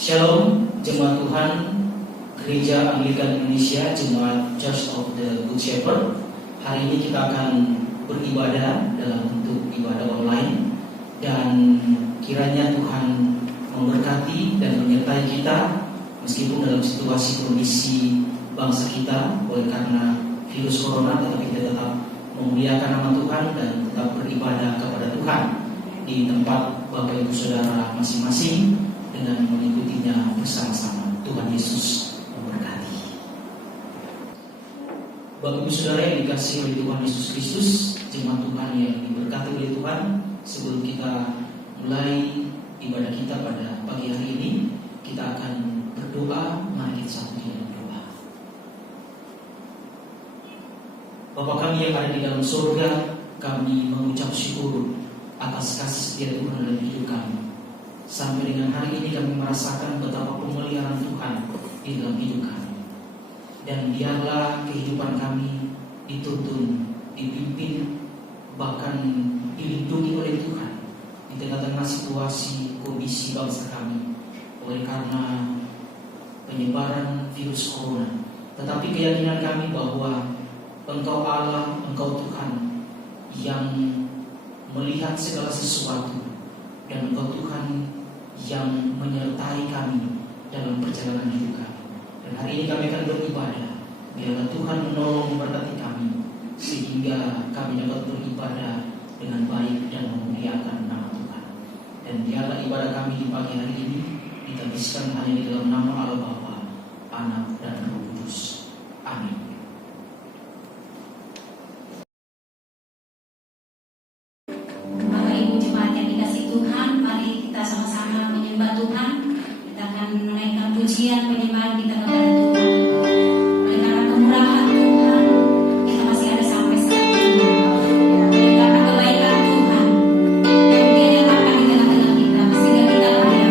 Shalom, Jemaat Tuhan, Gereja Anglikan Indonesia, Jemaat Church of the Good Shepherd. Hari ini kita akan beribadah dalam bentuk ibadah online, dan kiranya Tuhan memberkati dan menyertai kita meskipun dalam situasi kondisi bangsa kita oleh karena virus corona, tetapi kita tetap memuliakan nama Tuhan dan tetap beribadah kepada Tuhan di tempat Bapak Ibu Saudara masing-masing dengan mengikutinya bersama-sama. Tuhan Yesus memberkati. Bapak Ibu Saudara yang dikasihi oleh Tuhan Yesus Kristus, jemaat Tuhan yang diberkati oleh Tuhan, sebelum kita mulai ibadah kita pada pagi hari ini, kita akan berdoa. Mari kita satu dengan berdoa. Bapa kami yang ada di dalam surga, kami mengucap syukur atas kasih setia Tuhan dalam hidup kami. Sampai dengan hari ini kami merasakan betapa pemeliharaan Tuhan di dalam hidup kami. Dan biarlah kehidupan kami dituntun, dipimpin, bahkan dilindungi oleh Tuhan di tengah-tengah situasi kondisi bangsa kami oleh karena penyebaran virus corona. Tetapi keyakinan kami bahwa Engkau Allah, Engkau Tuhan yang melihat segala sesuatu, dan Engkau Tuhan yang menyertai kami dalam perjalanan hidup kami. Dan hari ini kami akan beribadah. Biarlah Tuhan menolong memberkati kami sehingga kami dapat beribadah dengan baik dan memuliakan nama Tuhan. Dan biarlah ibadah kami di pagi hari ini ditabiskan hanya di dalam nama Allah Bapa, Anak, dan Roh Kudus. Amin. Bapak Ibu jemaat yang dikasihi Tuhan, mari kita sama-sama menyembah Tuhan. Kita akan menaikkan pujian penyembahan kita kepada Tuhan. Oleh karena kemurahan Tuhan, kita masih ada sampai saat ini. Oleh karena kebaikan Tuhan yang Dia nyatakan di tengah-tengah kita, sehingga kita layak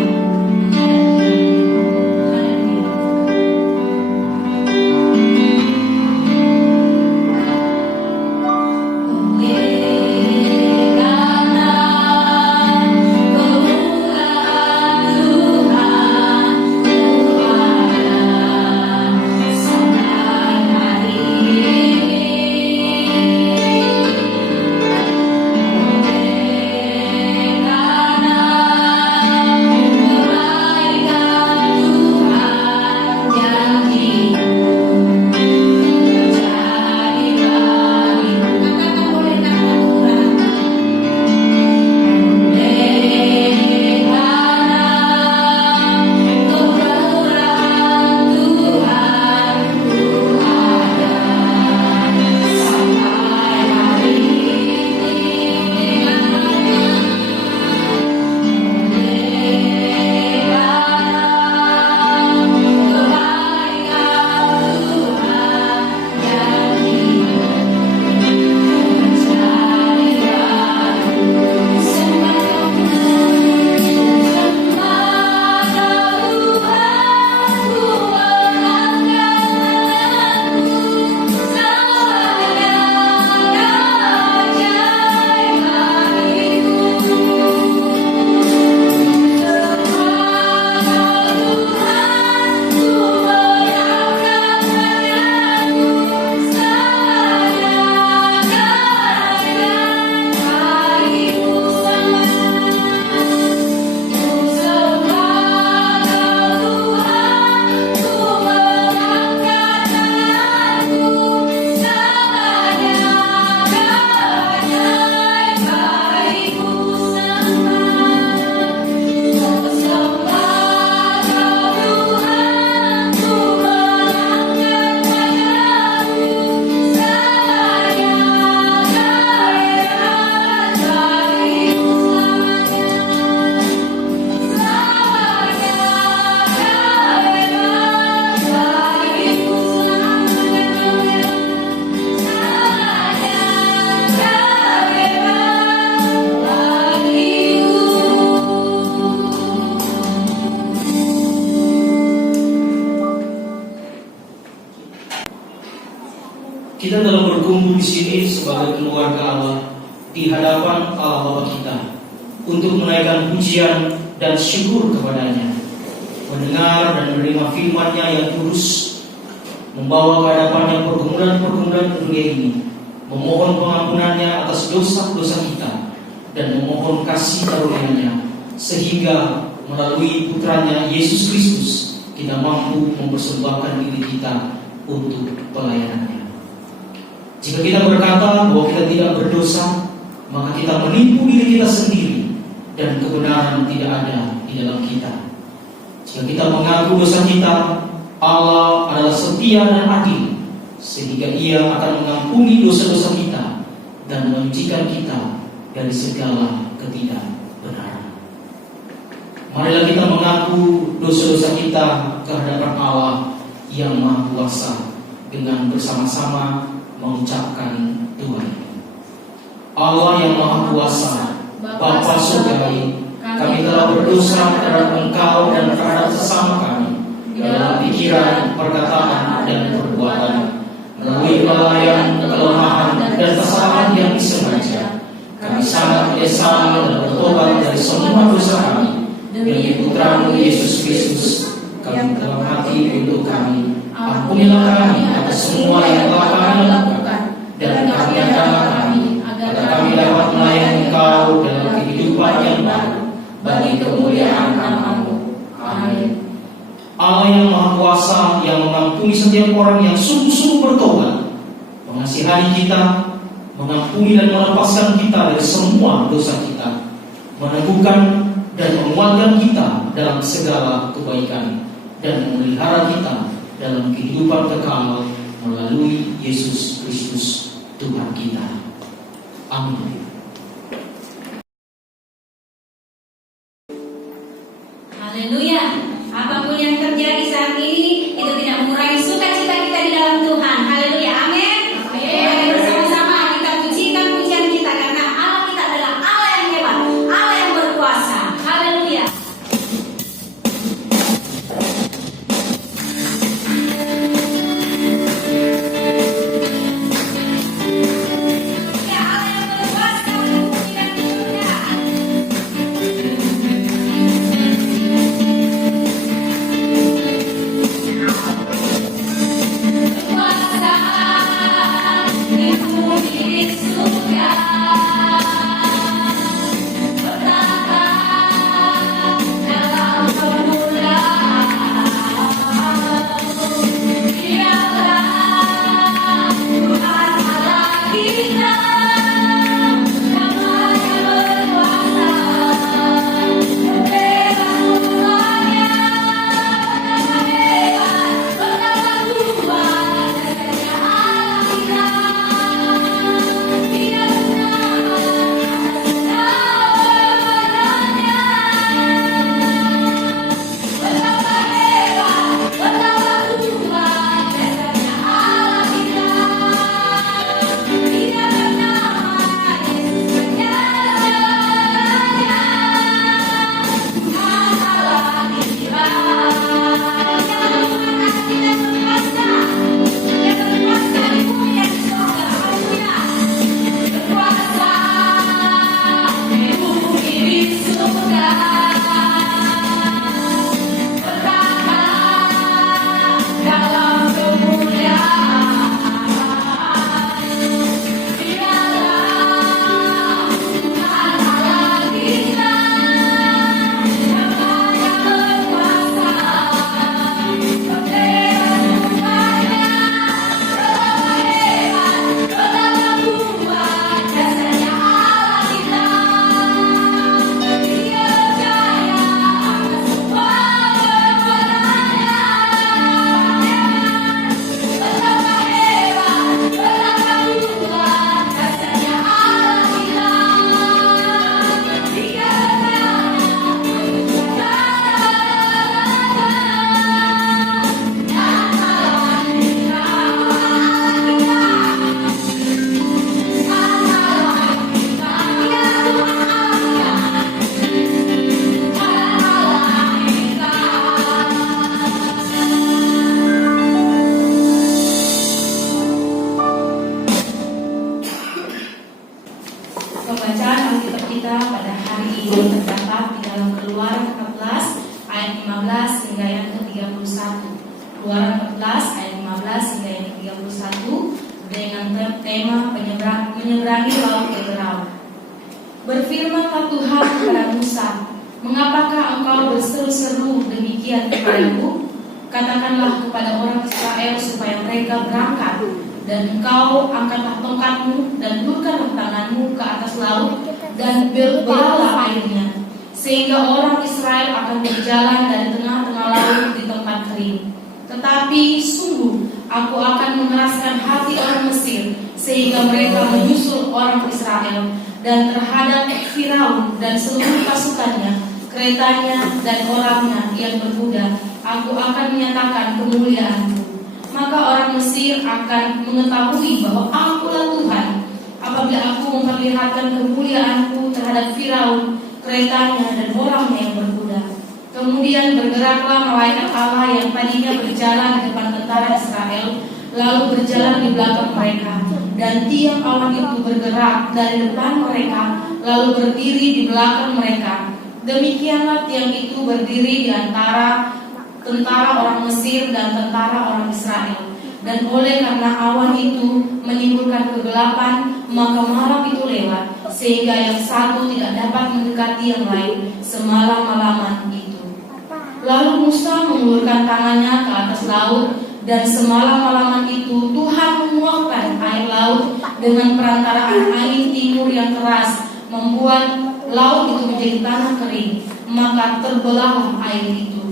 Kita telah berkumpul di sini sebagai keluarga Allah di hadapan Allah Bapa kita untuk menaikkan pujian dan syukur kepadanya. mendengar dan menerima firman-Nya yang kudus, membawa ke hadapannya pergumulan-pergumulan dunia ini, memohon pengampunannya atas dosa-dosa kita, dan memohon kasih karunia-Nya, sehingga melalui putranya Yesus Kristus kita mampu mempersembahkan diri kita untuk pelayanan-Nya. Jika kita berkata bahwa kita tidak berdosa, maka kita menipu diri kita sendiri dan kebenaran tidak ada di dalam kita. Jika kita mengaku dosa kita, Allah adalah setia dan adil, sehingga Ia akan mengampuni dosa-dosa kita dan menyucikan kita dari segala ketidakbenaran. Marilah kita mengaku dosa-dosa kita ke hadapan Allah yang Maha Kuasa dengan bersama-sama mengucapkan doa ini. Allah yang Maha Kuasa, Bapa Surgawi, kami telah berdosa terhadap Engkau dan terhadap sesama kami dalam pikiran, perkataan, dan perbuatan, melalui kelalaian, kelemahan, dan kesalahan yang disengaja. Kami sangat menyesal dan bertobat dari semua dosa kami. Demi Putra-Mu Yesus Kristus, kami telah mati untuk kami. Ampunilah kami atas semua yang telah kami lakukan, dan karuniakanlah kami agar kami dapat melayani Engkau dalam kehidupan yang baru, bagi kemuliaan nama-Mu. Amin. Allah yang Maha Kuasa, yang mengampuni setiap orang yang sungguh-sungguh bertobat, mengasihani kita, mengampuni dan melepaskan kita dari semua dosa kita, meneguhkan dan menguatkan kita dalam segala kebaikan, dan memelihara kita dalam kehidupan kekal melalui Yesus Kristus Tuhan kita. Amin. Haleluya. Apapun yang terjadi saat ini itu tidak mengurangi sukacita kita di dalam Tuhan. Haleluya. Amin. Mari bersama-sama kita pujikan pujian kita, karena Allah kita adalah Allah yang hebat, Allah yang berkuasa. Haleluya. Ya, Allah yang berkuasa di bumi dan di surga. dengan tema menyeberangi laut Eberau. Berfirmanlah Tuhan kepada Musa, "Mengapakah engkau berseru-seru demikian kepadaku? Katakanlah kepada orang Israel supaya mereka berangkat, dan engkau angkatlah tongkatmu dan hulurkanlah tanganmu ke atas laut dan belalah airnya, sehingga orang Israel akan berjalan dari tengah-tengah laut di tempat kering. Tetapi sungguh aku akan mengeraskan hati orang Mesir, sehingga mereka menyusul orang Israel, dan terhadap Firaun dan seluruh pasukannya, keretanya dan orangnya yang berkuda, aku akan menyatakan kemuliaanku. Maka orang Mesir akan mengetahui bahwa akulah Tuhan, apabila aku memperlihatkan kemuliaanku terhadap Firaun, keretanya dan orangnya yang berkuda." Kemudian bergeraklah malaikat Allah yang tadinya berjalan di depan tentara Israel, lalu berjalan di belakang mereka, dan tiang awan itu bergerak dari depan mereka, lalu berdiri di belakang mereka. Demikianlah tiang itu berdiri di antara tentara orang Mesir dan tentara orang Israel. Dan oleh karena awan itu menimbulkan kegelapan, maka malam itu lewat, sehingga yang satu tidak dapat mendekati yang lain semalam-malaman itu. Lalu Musa mengulurkan tangannya ke atas laut, dan semalam-malaman itu Tuhan menguapkan air laut dengan perantaraan angin timur yang keras, membuat laut itu menjadi tanah kering, maka terbelahlah air itu.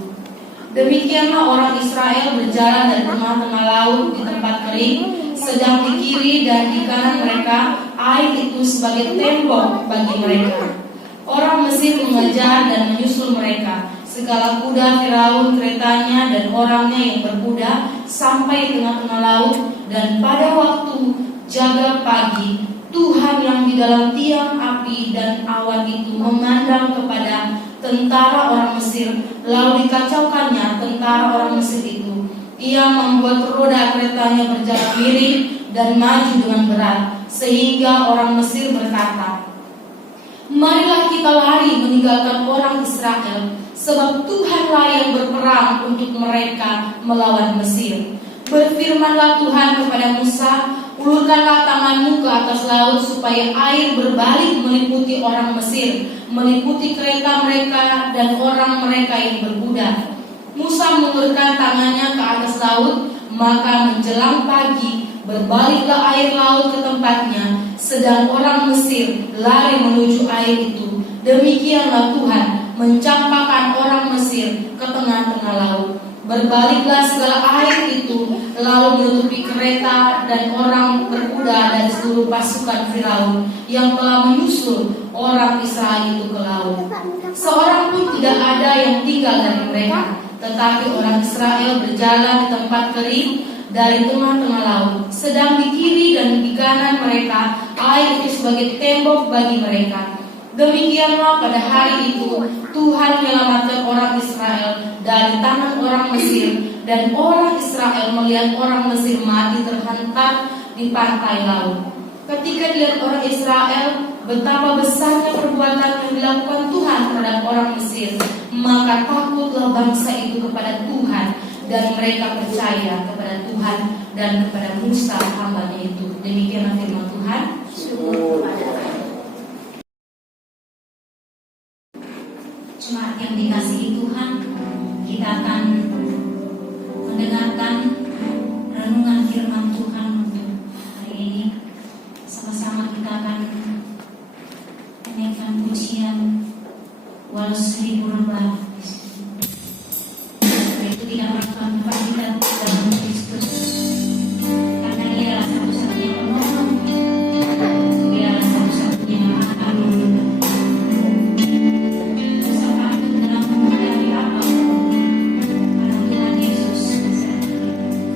Demikianlah orang Israel berjalan dari tengah-tengah laut di tempat kering, sedang di kiri dan di kanan mereka air itu sebagai tembok bagi mereka. Orang Mesir mengejar dan menyusul mereka. Segala kuda Firaun, keretanya dan orangnya yang berkuda sampai di tengah-tengah laut. Dan pada waktu jaga pagi, Tuhan yang di dalam tiang api dan awan itu memandang kepada tentara orang Mesir, lalu dikacaukannya tentara orang Mesir itu. Ia membuat roda keretanya berjalan miring dan maju dengan berat, sehingga orang Mesir berkata, "Marilah kita lari meninggalkan orang Israel, sebab Tuhanlah yang berperang untuk mereka melawan Mesir." Berfirmanlah Tuhan kepada Musa, "Ulurkanlah tanganmu ke atas laut supaya air berbalik meliputi orang Mesir, meliputi kereta mereka dan orang mereka yang berkuda." Musa mengulurkan tangannya ke atas laut, maka menjelang pagi berbaliklah air laut ke tempatnya, sedang orang Mesir lari menuju air itu. Demikianlah Tuhan mencampakkan orang Mesir ke tengah-tengah laut. Berbaliklah segala air itu, lalu menutupi kereta dan orang berkuda dan seluruh pasukan Firaun yang telah menyusul orang Israel itu ke laut. Seorang pun tidak ada yang tinggal dari mereka, tetapi orang Israel berjalan di tempat kering dari tengah-tengah laut. Sedang di kiri dan di kanan mereka air itu sebagai tembok bagi mereka. Demikianlah pada hari itu Tuhan menyelamatkan orang Israel dari tangan orang Mesir, dan orang Israel melihat orang Mesir mati terhentak di pantai laut. Ketika dilihat orang Israel betapa besarnya perbuatan yang dilakukan Tuhan terhadap orang Mesir, maka takutlah bangsa itu kepada Tuhan, dan mereka percaya kepada Tuhan dan kepada Musa hamba-Nya itu. Demikianlah firman Tuhan. Syukur kepada Allah. Jemaat yang dikasihi Tuhan, kita akan mendengarkan renungan firman Tuhan untuk hari ini. Sama-sama kita akan menaikkan pujian walau 1000 rembah. Itu tidak melakukan tempat kita dalam Kristus, karena Dia adalah satu-satunya penolong, Dia adalah satu-satunya anugerah. Bersama dalam menghadapi apapun, karena Tuhan Yesus beserta kita.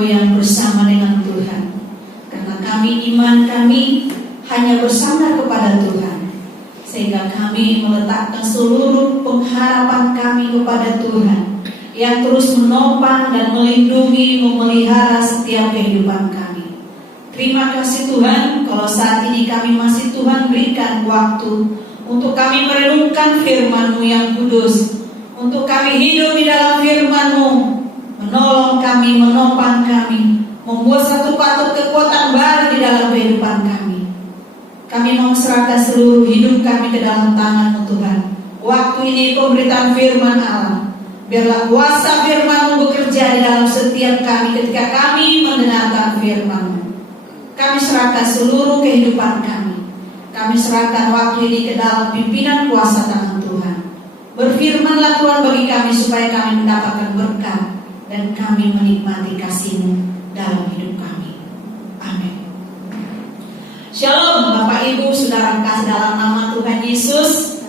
goyang bersama dengan Tuhan. Karena iman kami hanya bersandar kepada Tuhan, sehingga kami meletakkan seluruh pengharapan kami kepada Tuhan yang terus menopang dan melindungi, memelihara setiap kehidupan kami. Terima kasih Tuhan, kalau saat ini kami masih Tuhan berikan waktu untuk kami merenungkan firman-Mu yang kudus, untuk kami hidup di dalam firman-Mu, menolong kami, menopang kami, membuat satu patut kekuatan baru di dalam kehidupan kami. Kami mau serahkan seluruh hidup kami ke dalam tangan-Mu Tuhan. Waktu ini pemberitaan firman Allah, biarlah kuasa firman-Mu bekerja di dalam setiap kami ketika kami mendengarkan firman-Mu. Kami serahkan seluruh kehidupan kami. Kami serahkan waktu ini ke dalam pimpinan kuasa tangan Tuhan. Berfirmanlah Tuhan bagi kami supaya kami mendapatkan berkat dan kami menikmati kasih-Mu dalam hidup kami. Amin. Shalom Bapak Ibu Saudara kasih dalam nama Tuhan Yesus.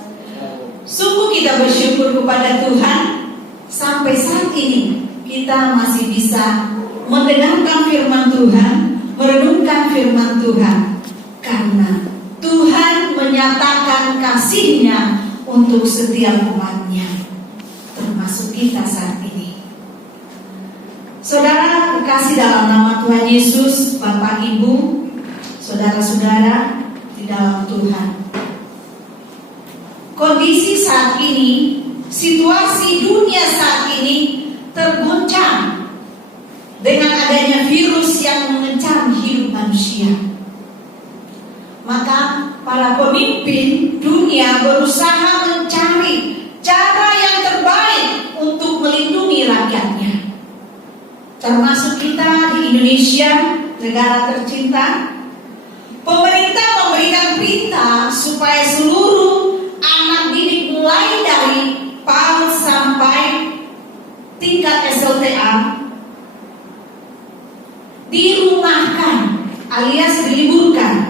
Sungguh kita bersyukur kepada Tuhan, sampai saat ini kita masih bisa mendengarkan firman Tuhan, merenungkan firman Tuhan, karena Tuhan menyatakan kasih-Nya untuk setiap umat-Nya, termasuk kita saat ini. Saudara kekasih dalam nama Tuhan Yesus, Bapak Ibu, saudara-saudara di dalam Tuhan, kondisi saat ini, situasi dunia saat ini terguncang dengan adanya virus yang mengancam hidup manusia. Maka para pemimpin dunia berusaha mencari cara yang terbaik untuk melindungi rakyatnya, termasuk kita di Indonesia, negara tercinta. Pemerintah memberikan perintah supaya seluruh anak didik mulai dari PAUD sampai tingkat SLTA dirumahkan alias diliburkan.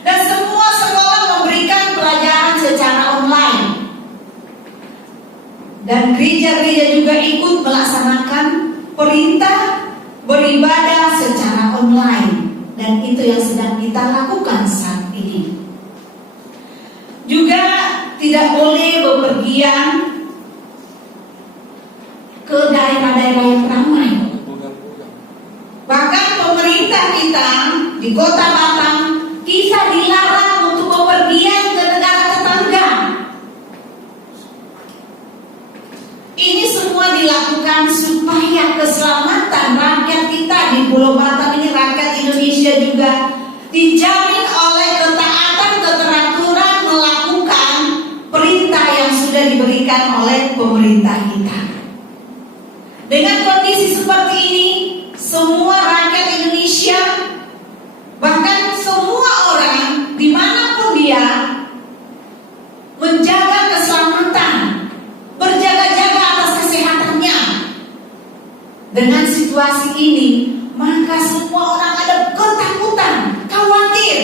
Dan semua sekolah memberikan pelajaran secara online. Dan gereja-gereja juga ikut melaksanakan perintah beribadah secara online. Dan itu yang sedang kita lakukan saat ini. Juga tidak boleh bepergian ke daerah-daerah yang ramai. Bahkan pemerintah kita di Kota Batam, kita dilarang untuk bepergian ke negara tetangga. Ini semua dilakukan supaya keselamatan rakyat kita di Pulau Batam ini, rakyat Indonesia juga, dijamin oleh ketaatan, keteraturan melakukan perintah yang sudah diberikan oleh pemerintah kita. Dengan kondisi seperti ini, semua rakyat Indonesia, bahkan semua orang dimanapun dia, menjaga keselamatan, berjaga-jaga atas kesehatannya. Dengan situasi ini, maka semua orang ada ketakutan, khawatir.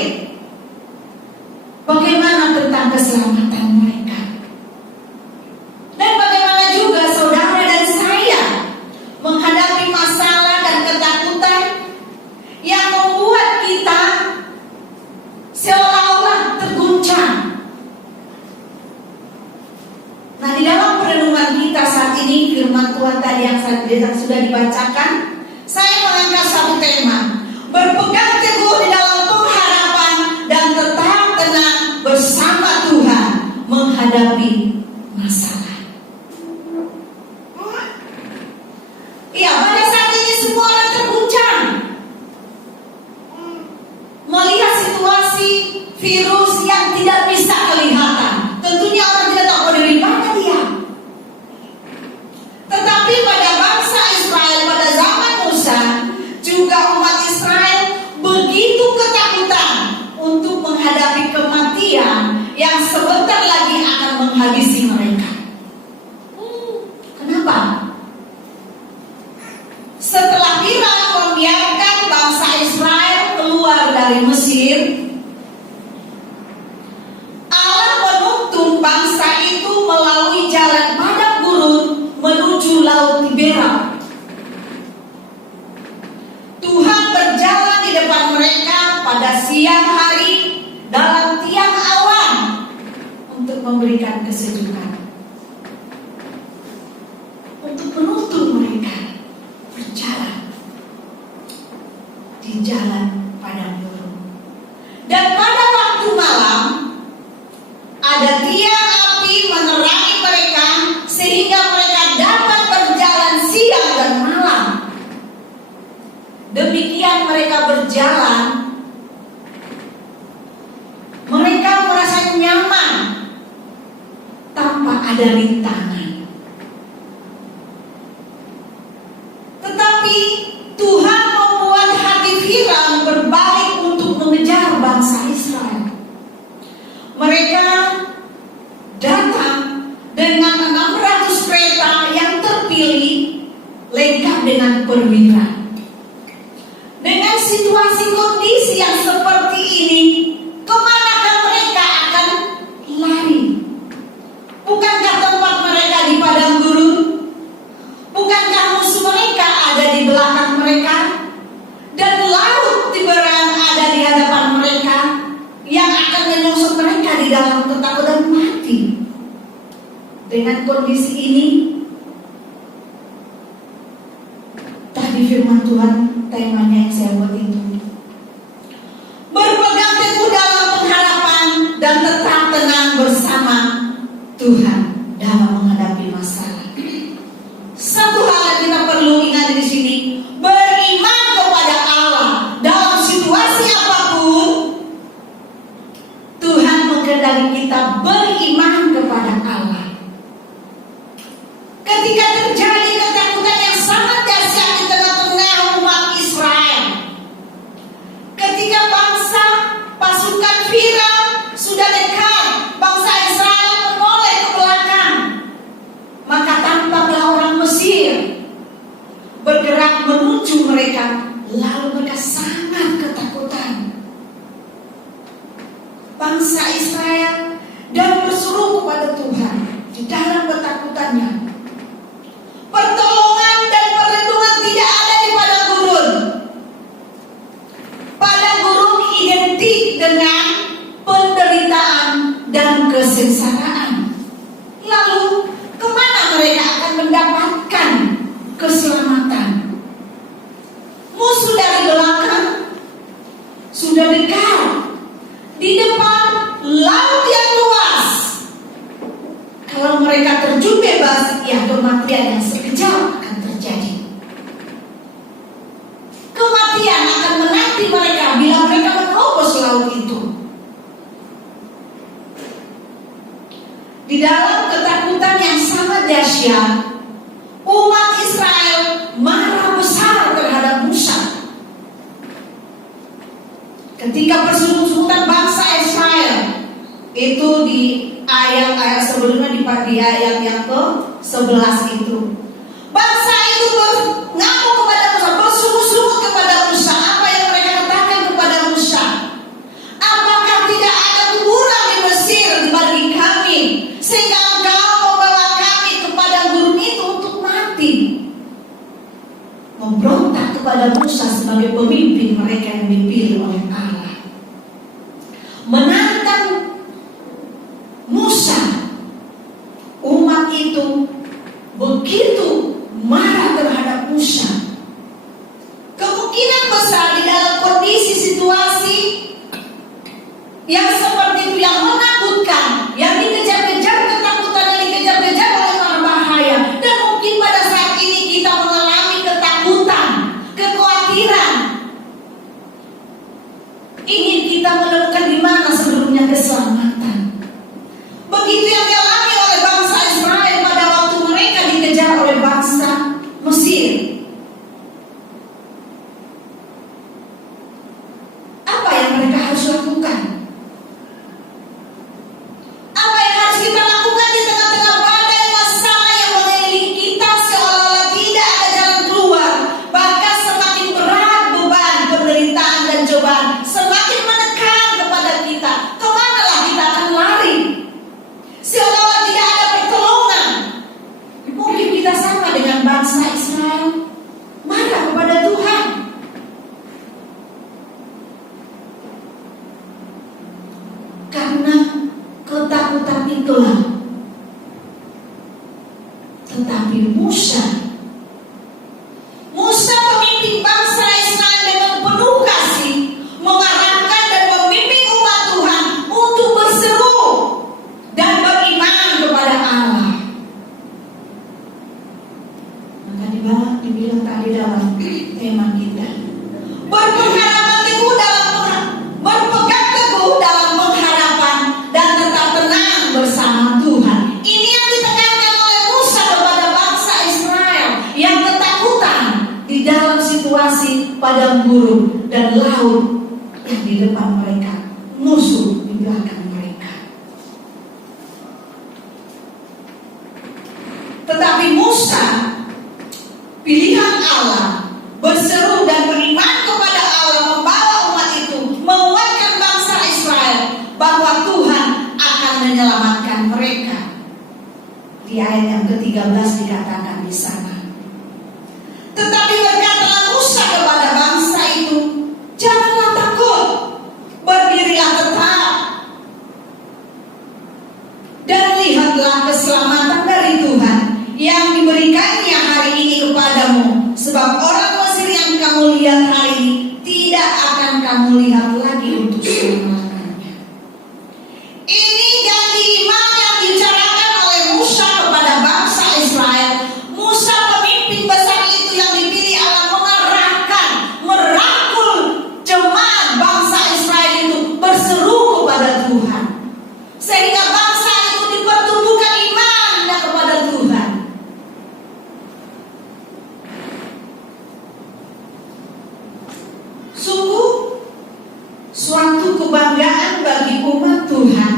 Bagaimana tentang keselamatan mereka? Dan bagaimana juga saudara dan saya menghadapi masalah dan ketakutan yang membuat kita seolah-olah terguncang. Nah, di dalam perenungan kita saat ini, firman Tuhan tadi yang sudah dibacakan, saya mengangkat satu tema: berpegang teguh di dalam pengharapan dan tetap tenang bersama Tuhan menghadapi masalah. Ya, pada saat ini semua orang terguncang melihat situasi virus yang tidak bisa kelihatan. Tentunya orang tidak tahu dari mana dia. Tetapi pada bangsa Israel pada zaman Musa, juga umat Israel begitu ketakutan untuk menghadapi kematian yang sebentar lagi akan menghabisi mereka. Kenapa? Setelah Firaun membiarkan bangsa Israel keluar dari Mesir, Allah menuntun bangsa itu melalui jalan padang gurun menuju Laut Tiberat. pada siang hari dalam tiang awan untuk memberikan kesejukan, untuk menuntun mereka berjalan di jalan padang gurun. Dan pada waktu malam ada tiang api menerangi mereka sehingga mereka dapat berjalan siang dan malam. Demikian mereka berjalan, mereka merasa nyaman tanpa ada rintangan. Tetapi Tuhan membuat hati Firaun berbalik untuk mengejar bangsa Israel. Mereka datang dengan 600 kereta yang terpilih, lengkap dengan perwira. Dengan situasi kondisi yang seperti ini, kemanakah mereka akan lari? Bukankah tempat mereka di padang gurun? Bukankah musuh mereka ada di belakang mereka? Dan laut Tiberan ada di hadapan mereka yang akan menyusup mereka di dalam ketakutan mati. Dengan kondisi ini, tadi firman Tuhan temanya yang saya buat itu, berpegang teguh dalam pengharapan dan tetap tenang bersama Tuhan dalam menghadapi masalah. Satu hal yang kita perlu ingat di sini, beriman kepada Allah dalam situasi apapun. Tuhan menghendaki kita beriman kepada Allah. Ketika terjadi ketakutan yang sangat dahsyat di tengah-tengah umat Israel, ketika bangsa pasukan Firaun sudah dekat, bangsa Israel menoleh ke belakang, maka tampaklah orang Mesir bergerak menuju mereka, lalu mereka sangat ketakutan. Bangsa Israel dan berseru kepada Tuhan di dalam ketakutannya. Pertolongan dan perlindungan tidak ada di padang gurun. Padang gurun identik dengan penderitaan dan kesengsaraan. Lalu kemana mereka akan mendapatkan keselamatan? Musuh dari belakang sudah dekat, di depan laut yang luas. Kalau mereka terjun bebas, ya kematian yang sekejap akan terjadi. Kematian akan menanti mereka bila mereka menerobos laut itu. Di dalam ketakutan yang sangat dahsyat, umat Israel marah besar terhadap Musa. Ketika persemutan bangsa Israel itu di ayat-ayat sebelumnya, di ayat yang ke-11 itu, bangsa itu mengaku kepada Musa, bersungut-sungut kepada Musa. Apa yang mereka katakan kepada Musa? Apakah tidak ada kuburan di Mesir bagi kami, sehingga engkau membawa kami kepada gurun itu untuk mati? Memberontak kepada Musa sebagai pemimpin mereka yang dipilih oleh Allah, menantang Musa. Umat itu begitu marah terhadap Musa. Kemungkinan besar di dalam kondisi situasi yang seperti itu, yang menakutkan, yang dikejar-kejar, ketakutan yang dikejar-kejar oleh mara bahaya. Dan mungkin pada saat ini kita mengalami ketakutan, kekhawatiran. Ingin kita menemukan di mana sebelumnya keselamatan. Begitu yang dialami oleh bangsa Israel pada waktu mereka dikejar oleh bangsa Mesir. Apa yang mereka harus lakukan? Apa yang harus kita lakukan di tengah-tengah badai masalah yang mengelilingi kita, seolah-olah tidak ada jalan keluar, bahkan semakin berat beban penderitaan dan cobaan semakin menekan kepada kita? Kemanalah kita akan lari? Seolah karena ketakutan itulah. Tetapi Musa pemimpin bangsa Israel dengan penuh kasih mengarahkan dan membimbing umat Tuhan untuk berseru dan beriman kepada Allah. Maka dibilang tadi dalam tema kita, berpengharapan teguh berpegang teguh dalam pengharapan dan tetap tenang bersama Tuhan. Ini yang ditekankan oleh Musa kepada bangsa Israel yang ketakutan di dalam situasi padang gurun dan laut yang di depan mereka, musuh di belakang mereka. Tetapi Musa, pilihan Allah, berseru dan beriman kepada Allah, membawa umat itu, menguatkan bangsa Israel bahwa Tuhan akan menyelamatkan mereka. Di ayat yang ke-13 dikatakan di sana. Tetapi berkatalah Musa kepada bangsa itu, janganlah takut, berdirilah tetap, dan lihatlah keselamatan dari Tuhan yang diberikannya hari ini kepadamu. Sebab orang Mesir yang kamu lihat hari ini tidak akan kamu lihat lagi untuk selama-lamanya. Ini janji iman yang dibicarakan oleh Musa kepada bangsa Israel. Musa pemimpin besar itu yang dipilih Allah mengarahkan, merangkul jemaat bangsa Israel itu berseru kepada Tuhan, sehingga bangsa itu dipertumbuhkan imannya kepada Tuhan. Sungguh suatu kebanggaan bagi umat Tuhan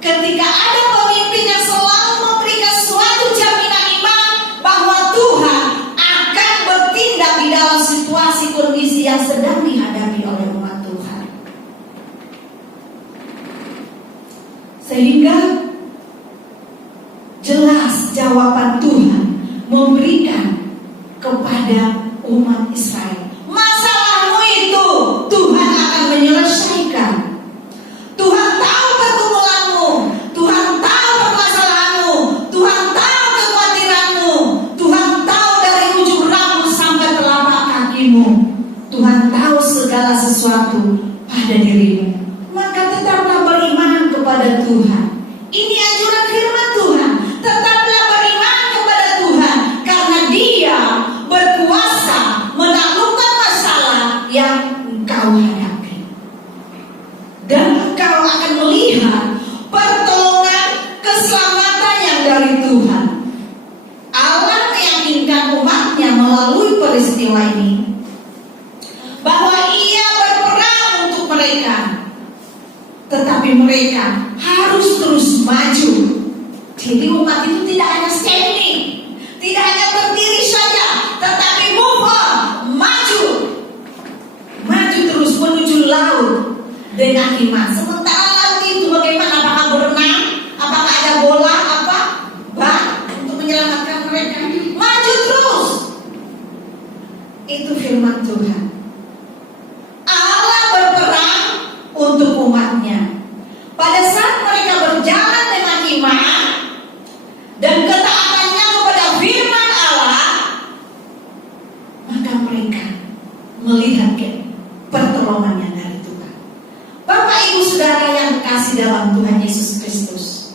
ketika ada pemimpin yang selalu memberikan suatu jaminan iman bahwa Tuhan akan bertindak di dalam situasi kondisi yang sedang dihadapi oleh umat Tuhan. Sehingga jelas jawaban Tuhan memberikan kepada umat Israel. Masalahmu itu Tuhan akan menyelesaikan. Tuhan tahu pergumulanmu, Tuhan tahu permasalahanmu, Tuhan tahu kekhawatiranmu, Tuhan tahu dari ujung rambut sampai telapak kakimu. Tuhan tahu segala sesuatu pada dirimu. Maka tetaplah beriman kepada Tuhan. Ini anjuran firman Tuhan. Tetaplah beriman kepada Tuhan, karena Dia berkuasa menaklukkan masalah yang engkau hadapi. Dan engkau akan melihat pertolongan keselamatan yang dari Tuhan. Allah meyakinkan umatnya melalui peristiwa ini bahwa Ia berperang untuk mereka. Tetapi mereka harus terus maju. Jadi umat itu tidak hanya standing, tidak hanya berdiri saja, tetapi move on, maju terus menuju laut dengan iman. Sementara laut itu bagaimana? Apakah berenang? Apakah ada bola? Bak untuk menyelamatkan mereka? Maju terus. Itu firman Tuhan. Allah berperang untuk umatnya. Pada saat mereka berjalan dengan iman dan ketaatannya kepada firman Allah, maka mereka melihat pertolongannya dari Tuhan. Bapak Ibu Saudara yang kekasih dalam Tuhan Yesus Kristus,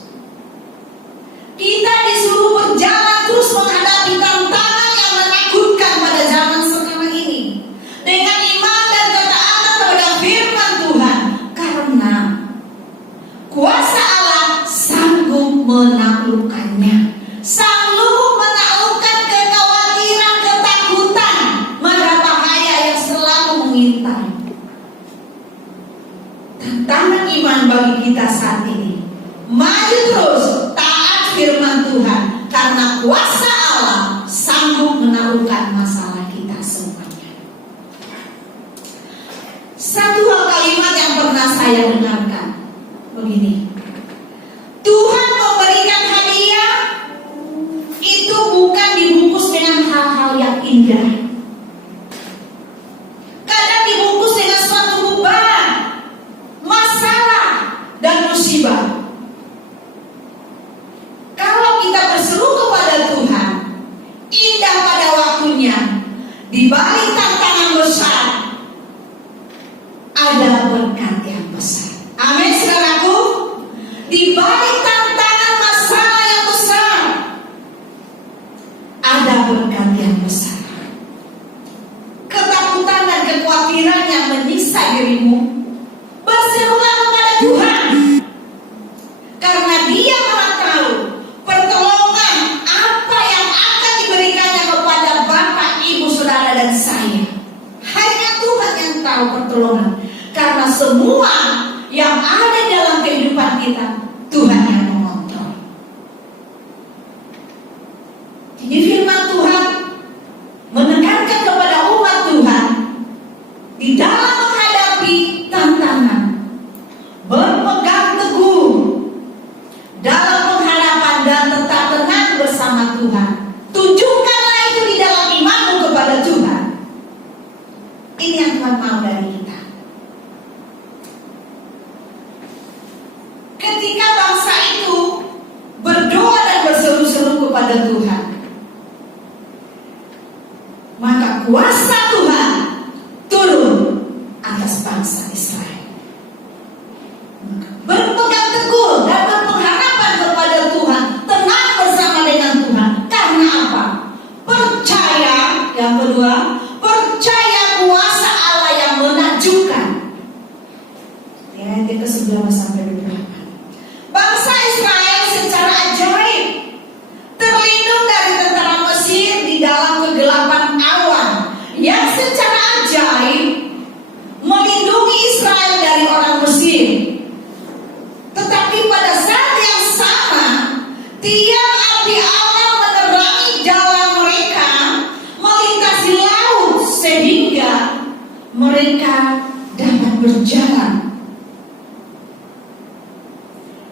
kita disuruh berjalan terus menghadapi tantangan yang menakutkan pada zaman sekarang ini dengan iman dan ketaatan kepada firman Tuhan, karena kuasa Allah sanggup menaklukkannya, sanggup menaklukkan kekhawatiran, ketakutan, mara bahaya yang selalu mengintai. Tantangan iman bagi kita saat ini, maju terus, taat firman Tuhan, karena kuasa Allah sanggup menaklukkan masalah kita semuanya. Satu hal kalimat yang pernah saya dengarkan begini: Tuhan memberikan hadiah itu bukan dibungkus dengan hal-hal yang indah. Kadang dibungkus dengan suatu beban, masalah, dan musibah. Kalau kita berseru kepada Tuhan, indah pada waktunya, di balik tantangan besar ada berkat yang besar. Amin, saudaraku. Di balik tantangan masalah yang besar ada berkat yang besar. Ketakutan dan kekhawatiran yang menyiksa dirimu, berserulah kepada Tuhan, karena Dia Maha tahu pertolongan apa yang akan diberikannya kepada Bapak, Ibu, Saudara, dan saya. Hanya Tuhan yang tahu pertolongan, karena semua yang ada dalam kehidupan kita Tuhan yang mengontrol. Jadi firman Tuhan menekankan kepada umat Tuhan di dalam menghadapi tantangan, berpegang teguh dalam pengharapan dan tetap tenang bersama Tuhan. Tunjukkanlah itu di dalam imanmu kepada Tuhan. Ini yang Tuhan mau dari kita. Ketika bangsa itu berdoa dan berseru-seru kepada Tuhan, maka kuasa Tuhan turun atas bangsa Israel. Berpegang teguh dan berpengharapan kepada Tuhan, tenang bersama dengan Tuhan. Karena apa? Percaya. Yang kedua, percaya kuasa Allah yang menakjubkan. Ayat ke-11 sampai 28. Bangsa Israel secara ajaib terlindung dari tentara Mesir di dalam kegelapan awan yang secara ajaib melindungi Israel dari orang Mesir. Tetapi pada saat yang sama, tiang api Allah menerangi jalan mereka melintasi laut sehingga mereka dapat berjalan,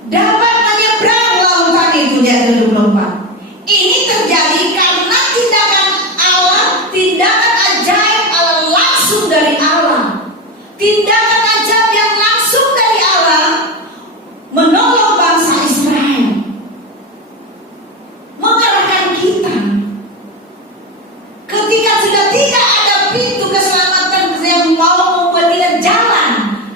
dapat menyeberang lautan itu. Di ayat 24. Ini terjadi karena tindakan Allah, tindakan ajaib Allah langsung dari Allah. Tindakan ajaib yang langsung dari Allah menolong bangsa Israel, mengarahkan kita. Ketika sudah tidak ada pintu keselamatan yang mau membuat kita jalan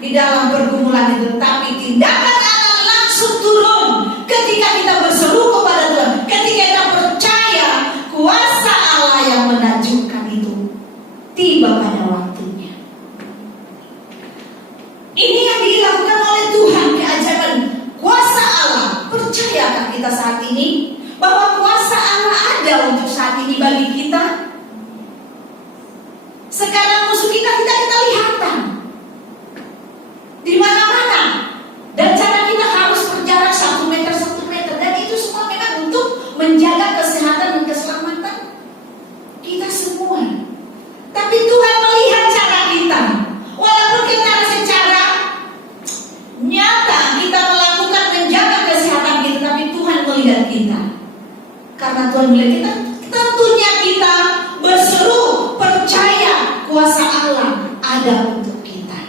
di dalam pergumulan itu, tapi tindakan Allah langsung turun ketika kita berseru kepada Tuhan, ketika kita percaya kuasa Allah yang menakjubkan itu tiba pada waktunya. Ini yang dilakukan oleh Tuhan, keajaiban kuasa Allah. Percayakah kita saat ini bahwa kuasa Allah ada untuk saat ini bagi kita? Sekarang musuh kita tidak kita lihatan di mana-mana, dan cara kita harus berjarak 1 meter 1 meter, dan itu semua memang untuk menjaga kesehatan dan keselamatan kita semua. Tapi Tuhan melihat cara kita, walaupun kita secara nyata kita melakukan menjaga kesehatan kita, tapi Tuhan melihat kita. Karena Tuhan melihat kita, tentunya kita berseru percaya kuasa Allah ada untuk kita.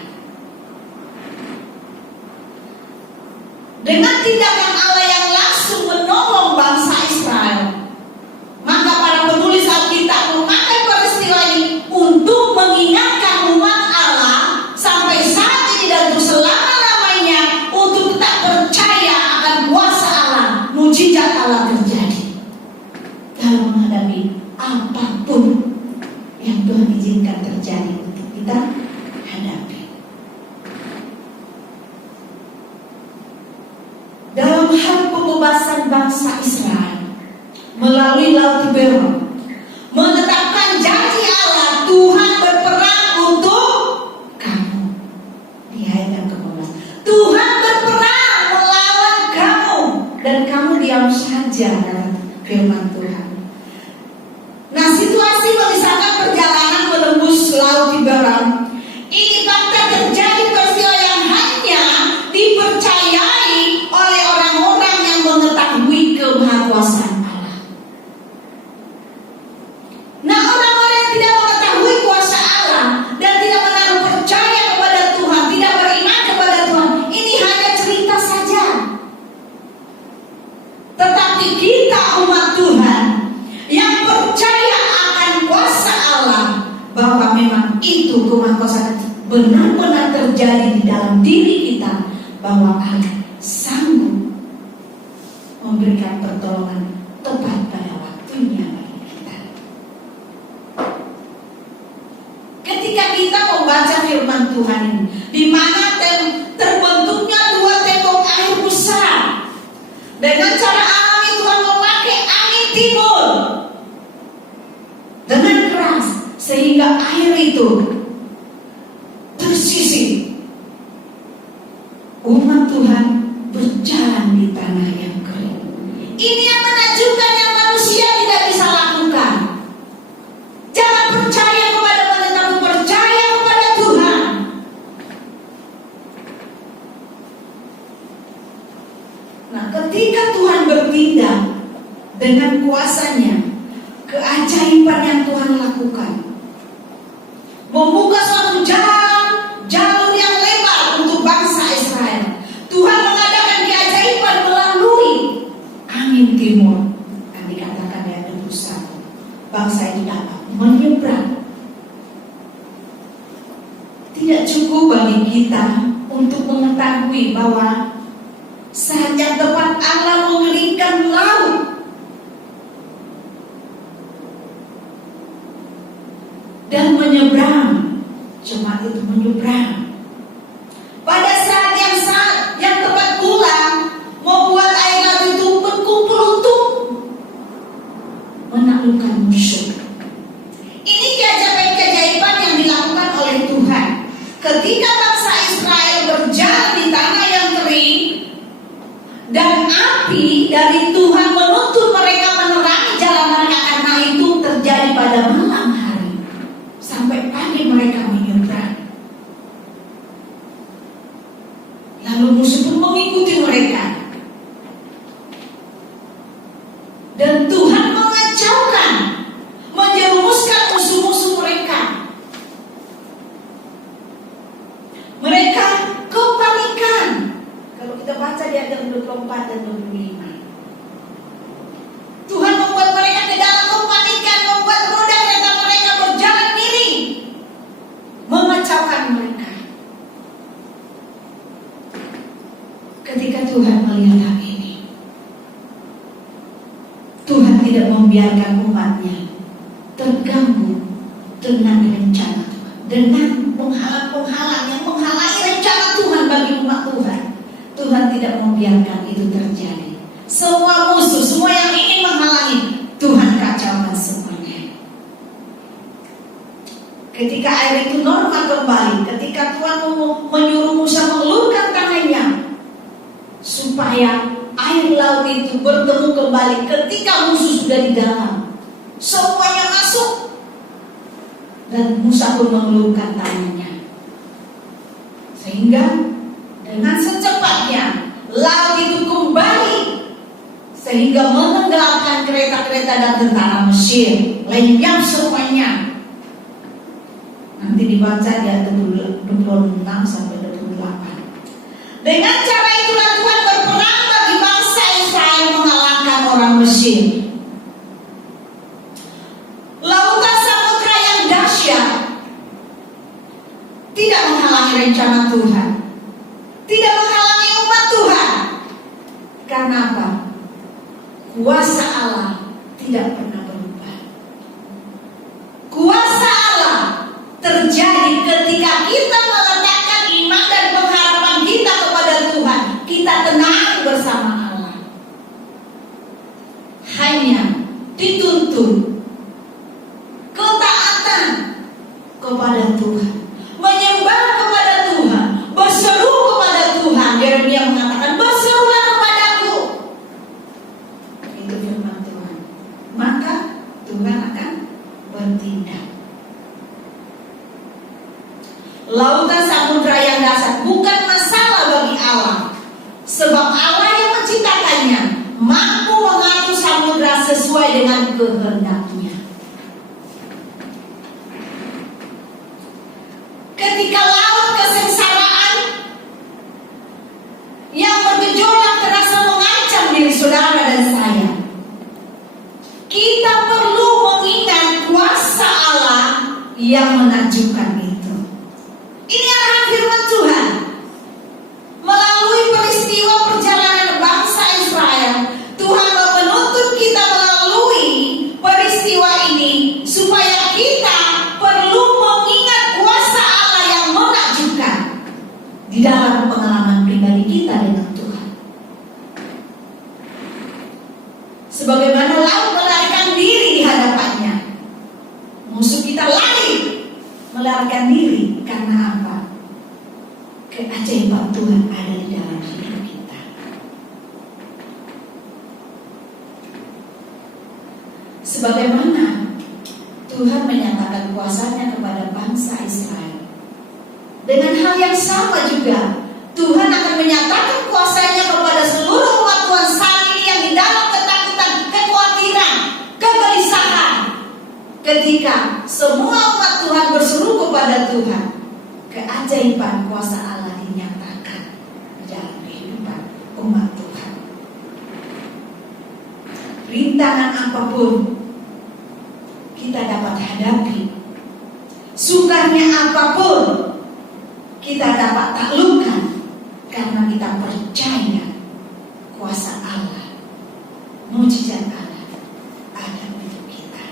Dengan tindakan Allah yang langsung menolong bangsa Israel, maka para penulis Alkitab memakai peristiwa ini untuk mengingatkan umat Allah sampai saat ini dan untuk selama-lamanya untuk tetap percaya akan kuasa Allah, mujizat Allah terjadi dalam menghadapi apapun yang Tuhan izinkan terjadi untuk kita hadapi. Dalam hal pembebasan bangsa Israel melalui Laut Tiberon, menetapkan janji Allah, Tuhan berperang untuk kamu. Di ayat yang ke-15, Tuhan berperang melawan kamu dan kamu diam saja, dalam firman Tuhan. Nah, situasi mengisahkan perjalanan menembus Laut Tiberon ini fakta terjadi, peristiwa yang hanya dipercayai oleh orang-orang yang mengetahui kemahakuasaan Allah. Nah, orang-orang yang tidak mengetahui kuasa Allah dan tidak menaruh percaya kepada Tuhan, tidak beriman kepada Tuhan, ini hanya cerita saja. Maha Kuasa benar-benar terjadi di dalam diri kita, bahwa Allah sanggup memberikan pertolongan tepat pada waktunya bagi kita. Ketika kita membaca firman Tuhan ini, di mana terbentuknya dua tembok air besar, dengan cara alami Tuhan memakai angin timur dengan keras, sehingga air itu tersisih. Umat Tuhan berjalan di tanah yang kering. Ini yang menakjubkan, yang manusia tidak bisa lakukan. Jangan percaya kepada manusia, tapi percaya kepada Tuhan. Nah, ketika Tuhan bertindak dengan kuasanya, keajaiban yang Tuhan lakukan, membuka suatu jalur yang lebar untuk bangsa Israel. Tuhan mengadakan keajaiban melalui angin timur. Yang dikatakan di ayat 21, bangsa itu dapat menyeberang. Tidak cukup bagi kita untuk mengetahui bahwa saat yang tepat Allah mengelingkan laut dan menyeberang. Cuma itu, menyeberang. Pada saat yang tepat pula membuat air laut itu berkumpul untuk menaklukkan musuh. Ini keajaiban yang dilakukan oleh Tuhan. Ketika bangsa Israel berjalan di tanah yang kering, dan api dari Tuhan menuntun mereka menerangi jalan mereka, karena itu terjadi pada malam hari. Sampai pagi mereka menyeberang. Lalu musuh pun mengikuti mereka. Dan Tuhan mengacaukan, menjerumuskan musuh-musuh mereka. Mereka kepanikan. Kalau kita baca di ayat 24 dan 25, Tuhan membuat mereka ke dalam kepanikan, membuat roda kereta mereka berjalan miring, mengacaukan mereka. Ketika Tuhan melihat hal ini, Tuhan tidak membiarkan umatnya terganggu dengan rencana Tuhan, dengan penghalang-penghalang yang menghalangi rencana Tuhan bagi umat Tuhan. Tuhan tidak membiarkan itu terjadi. Semua musuh, semua yang ingin menghalangi, Tuhan kacaukan semuanya. Ketika air itu normal kembali, ketika Tuhan menyuruh Musa mengulurkan tangannya supaya air laut itu bertemu kembali, ketika musuh sudah di dalam, semuanya masuk, dan Musa pun mengulurkan tangannya, sehingga dengan secepatnya laut itu kembali, sehingga menenggelamkan kereta-kereta dan tentara Mesir, lenyap semuanya. Nanti dibaca di ayat 26 sampai 28. Dengan cara itulah Tuhan berperang bagi bangsa Israel mengalahkan orang Mesir. Lautan samudra yang dahsyat tidak menghalangi rencana Tuhan, tidak menghalangi umat Tuhan. Karena apa? Kuasa Allah tidak pernah berubah. Kuasa Allah terjadi ketika kita meletakkan iman dan pengharapan kita kepada Tuhan. Kita tenang bersama Allah. Hanya dituntun ketaatan kepada Tuhan, menyembah kepada Tuhan, berseru kepada Tuhan. Yeremia mengatakan, berserulah kepadaku. Itu firman Tuhan. Maka Tuhan akan bertindak. Lautan samudra yang dahsyat bukan masalah bagi Allah, sebab Allah yang menciptakannya mampu mengatur samudra sesuai dengan kehendaknya. Ketika laut kesengsaraan yang bergejolak terasa mengancam diri saudara dan saya, kita perlu mengingat kuasa Allah yang menakjubkan itu. di dalam pengalaman pribadi kita dengan Tuhan. Sebagaimana laut melarikan diri di hadapannya, musuh kita lari melarikan diri. Karena apa? Keajaiban Tuhan ada di dalam hidup kita. Sebagaimana Tuhan menyatakan kuasanya kepada bangsa Israel, dengan hal yang sama juga Tuhan akan menyatakan kuasanya kepada seluruh umat Tuhan saat ini yang di dalam ketakutan, kekhawatiran, kegelisahan. Ketika semua umat Tuhan berseru kepada Tuhan, keajaiban kuasa Allah dinyatakan di dalam kehidupan umat Tuhan. Rintangan apapun kita dapat hadapi, sukarnya apapun kita dapat taklukkan, karena kita percaya kuasa Allah, mujizat Allah ada untuk kita.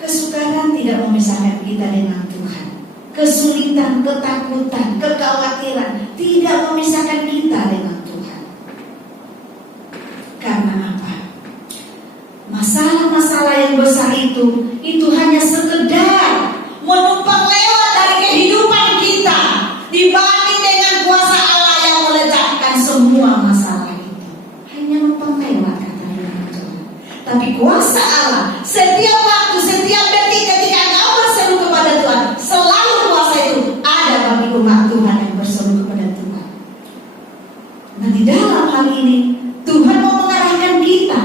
Kesukaran tidak memisahkan kita dengan Tuhan. Kesulitan, ketakutan, kekhawatiran tidak memisahkan kita dengan Tuhan. Karena apa? Masalah-masalah yang besar itu hanya sekedar menumpang lewat dari kehidupan kita, dibanding dengan kuasa Allah yang meletakkan semua masalah itu. Hanya numpang lewat, kata Tuhan. Tapi kuasa Allah setiap waktu, setiap detik ketika kau berseru kepada Tuhan, selalu kuasa itu ada bagi umat Tuhan yang berseru kepada Tuhan. Nah, di dalam hal ini Tuhan mau mengarahkan kita.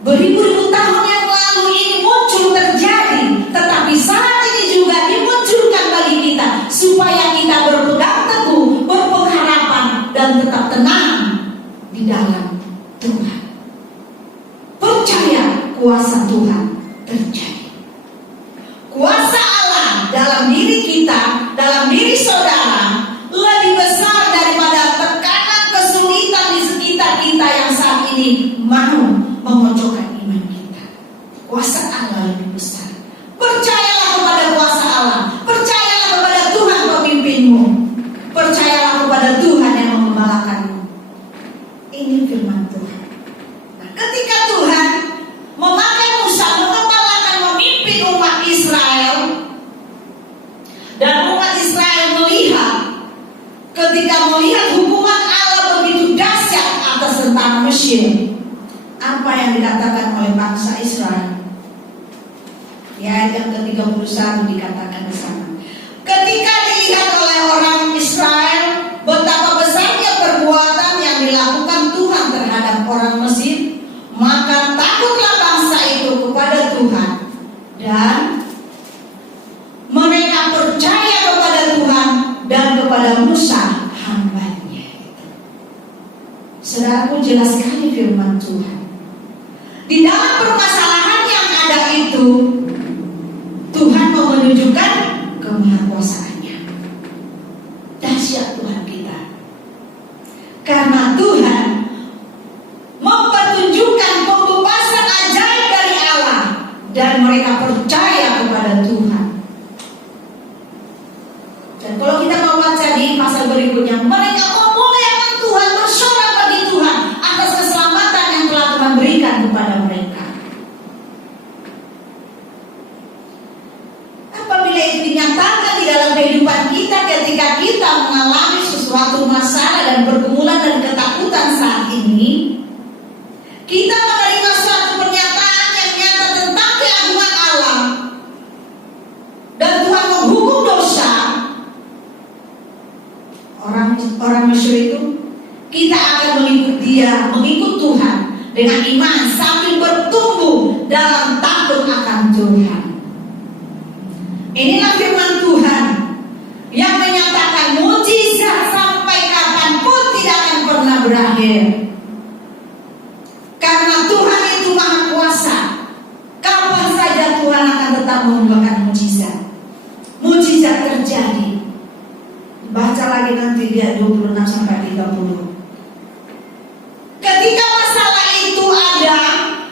Beribu-ribu tahun yang lalu ini muncul terjadi, tetapi saat ini juga dimunculkan bagi kita, supaya kita berpegang teguh, berpengharapan, dan tetap tenang di dalam Tuhan. Percaya kuasa Tuhan terjadi. Kuasa Allah dalam diri kita, dalam diri saudara, lebih besar daripada tekanan kesulitan di sekitar kita yang saat ini mau memojokkan iman kita. Kuasa Allah lebih besar. Percayalah kepada kuasa Allah. Percayalah kepada Tuhan pemimpinmu. Percayalah kepada Tuhan yang mengembalakanmu. Ini firman Tuhan. Nah, ketika Tuhan memakai Musa mengembalakan, memimpin umat Israel, dan umat Israel melihat, ketika melihat hukuman Allah begitu dahsyat atas tentara Mesir, apa yang dikatakan oleh bangsa Israel? Di ayat yang ke-31 dikatakan di sana. Ketika dilihat oleh orang Israel betapa besarnya perbuatan yang dilakukan Tuhan terhadap orang Mesir, maka takutlah bangsa itu kepada Tuhan, dan mereka percaya kepada Tuhan dan kepada Musa hamba-Nya. Saudaraku, jelas sekali firman Tuhan. Di dalam permasalahan yang ada itu, Tuhan mau menunjukkan kemahakuasaannya. Dahsyat Tuhan kita. Karena Tuhan mempertunjukkan pembebasan ajaib dari Allah, dan mereka percaya kepada Tuhan. Dan kalau kita mau baca di pasal berikutnya, mereka memuliakan Tuhan, bersorak bagi Tuhan atas keselamatan yang telah Tuhan berikan kepada mereka. Apabila itu dinyatakan di dalam kehidupan kita, ketika kita mengalami sesuatu masalah dan pergumulan dan ketakutan saat ini, kita menerima suatu pernyataan yang nyata tentang keagungan Allah, dan Tuhan menghukum dosa orang Mesir itu, kita akan mengikut Dia, mengikut Tuhan dengan iman sambil bertumbuh dalam takut akan Tuhan. Inilah firman Tuhan yang menyatakan mujizat sampai kapanpun tidak akan pernah berakhir. Karena Tuhan itu Maha Kuasa, kapan saja Tuhan akan tetap mengeluarkan mujizat. Mujizat terjadi. Baca lagi nanti dia 26 sampai 30. Ketika masalah itu ada,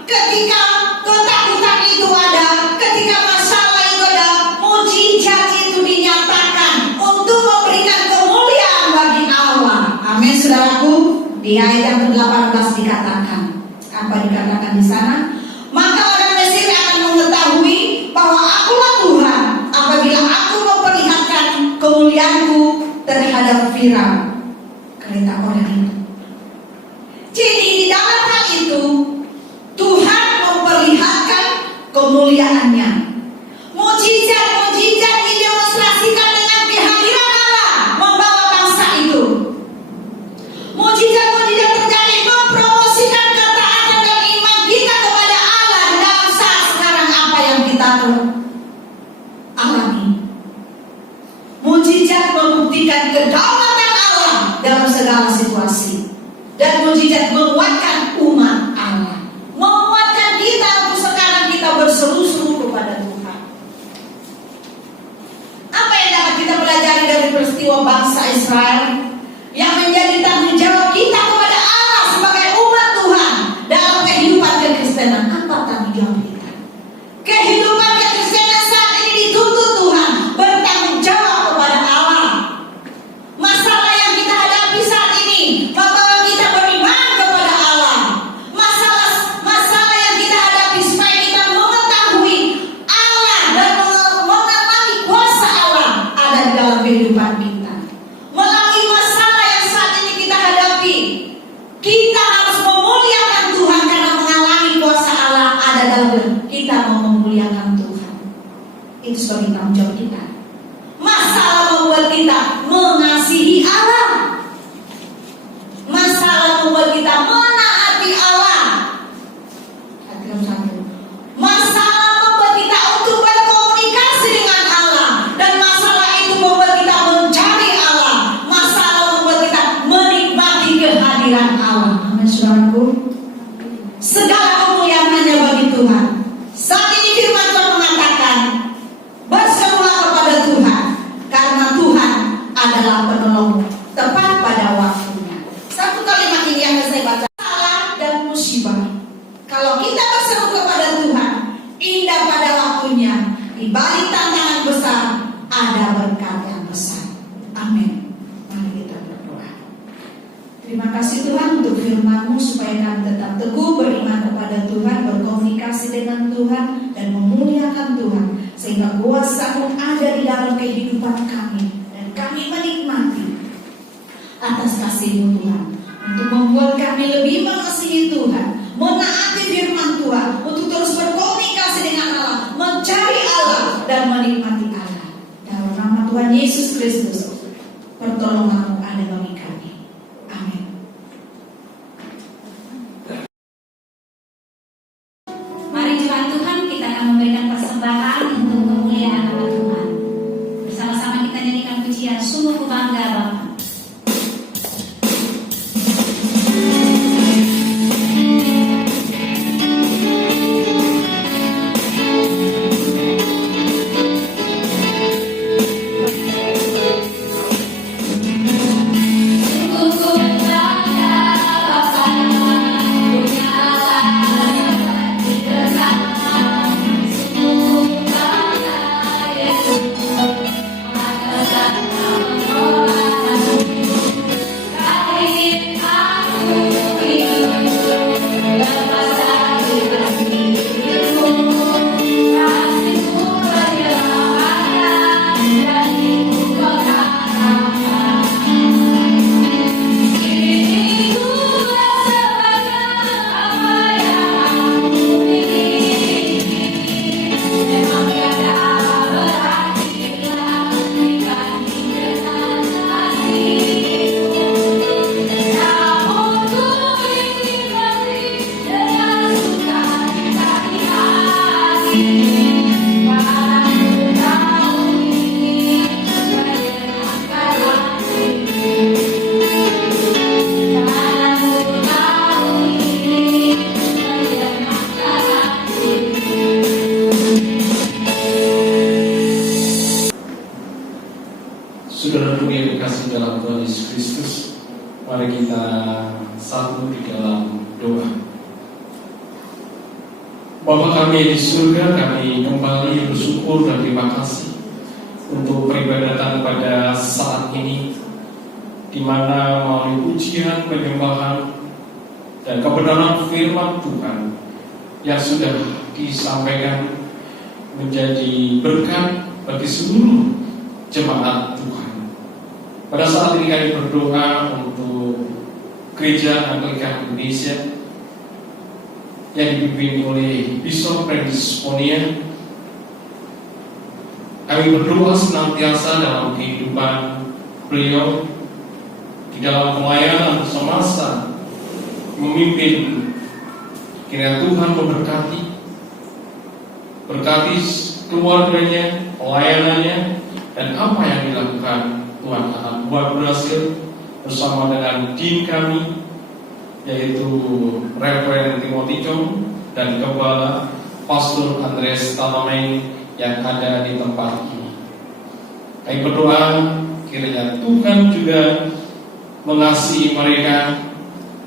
ketika ketakutan itu ada, ketika masalah itu ada, mujizat itu saudaraku, di ayat yang ke-18 dikatakan, apa dikatakan di sana? Maka orang Mesir akan mengetahui bahwa akulah Tuhan apabila aku memperlihatkan kemuliaanku terhadap Firaun, kata orang itu. Jadi di dalam hal itu Tuhan memperlihatkan kemuliaannya. Mujizat-mujizat didemonstrasikan dengan kehadiran Allah membawa bangsa itu. Mujizat-mujizat terjadi mempromosikan ketaatan dan iman kita kepada Allah di dalam saat sekarang apa yang kita alami. Mujizat membuktikan kedaulatan Allah dalam segala situasi. Dan mujizat menguatkan umat Allah, menguatkan kita untuk sekarang kita berseru-seru kepada Tuhan. Apa yang dapat kita pelajari dari peristiwa bangsa Israel yang menjadi tanggung jawab kita kepada Allah sebagai umat Tuhan dalam kehidupan kekristenan? Apa tanggung jawab kita? Kehidupan kekristenan saat ini dituntut Tuhan bertanggung jawab kepada Allah. Masalah yang kita hadapi saat ini membawa kita beriman kepada Allah. Masalah yang kita hadapi supaya kita mengetahui Allah dan mengalami kuasa Allah ada di dalam kehidupan kita. Melalui masalah yang saat ini kita hadapi, kita harus memuliakan Tuhan karena mengalami kuasa Allah ada dalam kita mau memuliakan Tuhan. Itu sebagai tanggung jawab kita. Masalah membuat kita mengasihi Allah. Masalah membuat kita menaati Allah. Masalah membuat kita untuk berkomunikasi dengan Allah. Dan masalah itu membuat kita mencari Allah. Masalah membuat kita menikmati kehadiran Allah. Amin, saudaraku. Segala kemuliaan hanya bagi Tuhan. Saat ini firman Tuhan mengatakan, berserulah kepada Tuhan, karena Tuhan adalah penolong tepat pada waktunya. Satu kalimat ini yang saya baca, salah dan musibah. Kalau kita berseru kepada Tuhan, indah pada waktunya, di balik tantangan besar ada berkat yang besar. Amin. Mari kita berdoa. Terima kasih Tuhan untuk firman-Mu supaya kami tetap teguh beriman kepada Tuhan, berkomunikasi dengan Tuhan dan memuliakan Tuhan, sehingga kuasa-Mu ada di dalam kehidupan kami dan kami menikmati atas kasih-Mu Tuhan, untuk membuat kami lebih mengasihi Tuhan, menaati firman Tuhan, untuk terus berkomunikasi dengan Allah, mencari Allah dan menikmati Allah. Dalam nama Tuhan Yesus Kristus, pertolongan-Mu ada bagi kami. Amin. Mari jemaat Tuhan, kita akan memberikan persembahan untuk kemuliaan nama Tuhan. Bersama-sama kita nyanyikan pujian Sungguh Ku Bangga Bapa. Saudara yang dikasih dalam Tuhan Yesus Kristus, mari kita satu di dalam doa. Bapa kami di surga, kami kembali bersyukur dan terima kasih untuk peribadatan pada saat ini. di mana melalui pujian, penyembahan, dan kebenaran firman Tuhan yang sudah disampaikan menjadi berkat bagi seluruh jemaat Tuhan. Pada saat ini kami berdoa untuk Gereja Anglikan Indonesia yang dipimpin oleh Bishop Francis Ponia. Kami berdoa senantiasa dalam kehidupan beliau, di dalam pelayanan semasa memimpin. Kiranya Tuhan memberkati, berkati keluarganya, pelayanannya, dan apa yang dilakukan Tuhan akan buat berhasil bersama dengan din kami, yaitu Reverend Timothy Chong dan Kepala Pastor Andres Talameng yang ada di tempat ini. Kami berdoa kiranya Tuhan juga mengasihi mereka.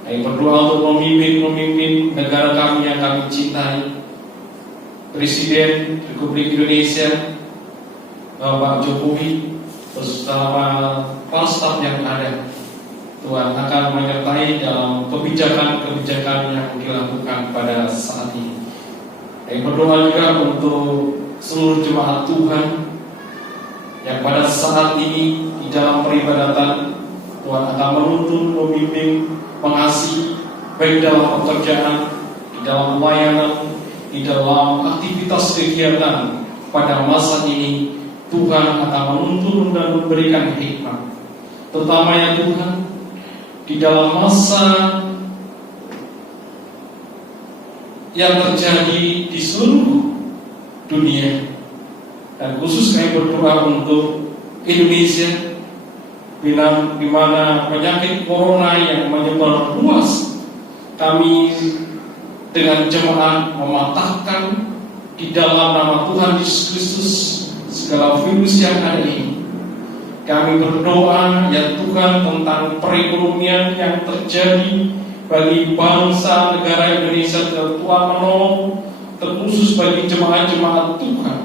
Kami berdoa untuk memimpin negara kami yang kami cintai, Presiden Republik Indonesia Bapak Jokowi bersama para staf yang ada. Tuhan akan menyertai dalam kebijakan-kebijakan yang dilakukan pada saat ini. Kami berdoa juga untuk seluruh jemaat Tuhan yang pada saat ini di dalam peribadatan. Tuhan akan menuntun, membimbing, mengasihi, baik dalam pekerjaan, di dalam pelayanan, di dalam aktivitas kegiatan. Pada masa ini Tuhan akan menuntun dan memberikan hikmat, terutamanya Tuhan di dalam masa yang terjadi di seluruh dunia. Dan khusus kami berdoa untuk Indonesia, di mana penyakit corona yang menyebar luas. Kami dengan jemaat mematahkan di dalam nama Tuhan Yesus Kristus segala virus yang ada ini. Kami berdoa ya Tuhan tentang perekonomian yang terjadi bagi bangsa negara Indonesia. Tuhan menolong terkhusus bagi jemaat-jemaat Tuhan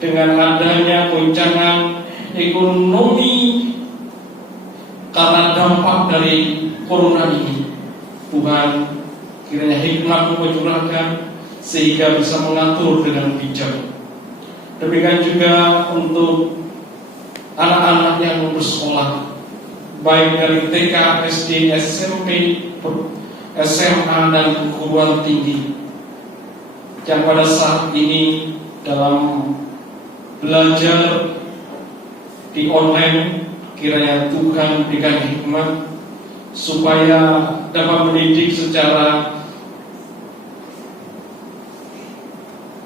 dengan adanya goncangan ekonomi karena dampak dari corona ini. Tuhan kiranya hikmat mencurahkan sehingga bisa mengatur dengan bijak. Demikian juga untuk anak-anak yang bersekolah, baik dari TK, SD, SMP, SMA, dan perguruan tinggi, yang pada saat ini dalam belajar di online. Kiranya Tuhan berikan hikmat supaya dapat mendidik secara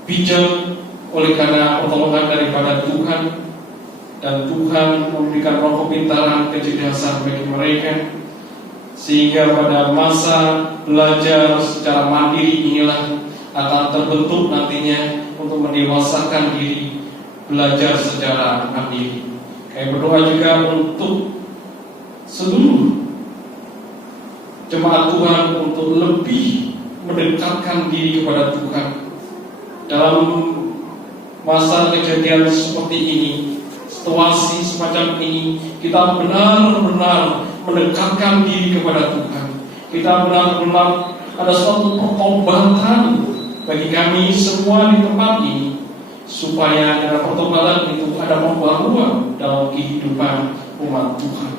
bijak oleh karena pertolongan daripada Tuhan, dan Tuhan memberikan roh kepintaran, kecerdasan bagi mereka, sehingga pada masa belajar secara mandiri inilah akan terbentuk nantinya untuk mendewasakan diri belajar secara mandiri. Kami berdoa juga untuk seluruh jemaat Tuhan untuk lebih mendekatkan diri kepada Tuhan dalam masa kejadian seperti ini, situasi semacam ini. Kita benar-benar mendekatkan diri kepada Tuhan. Kita benar-benar ada suatu pertobatan bagi kami semua di tempat ini, supaya dengan pertobatan itu ada pembaruan dalam kehidupan umat Tuhan.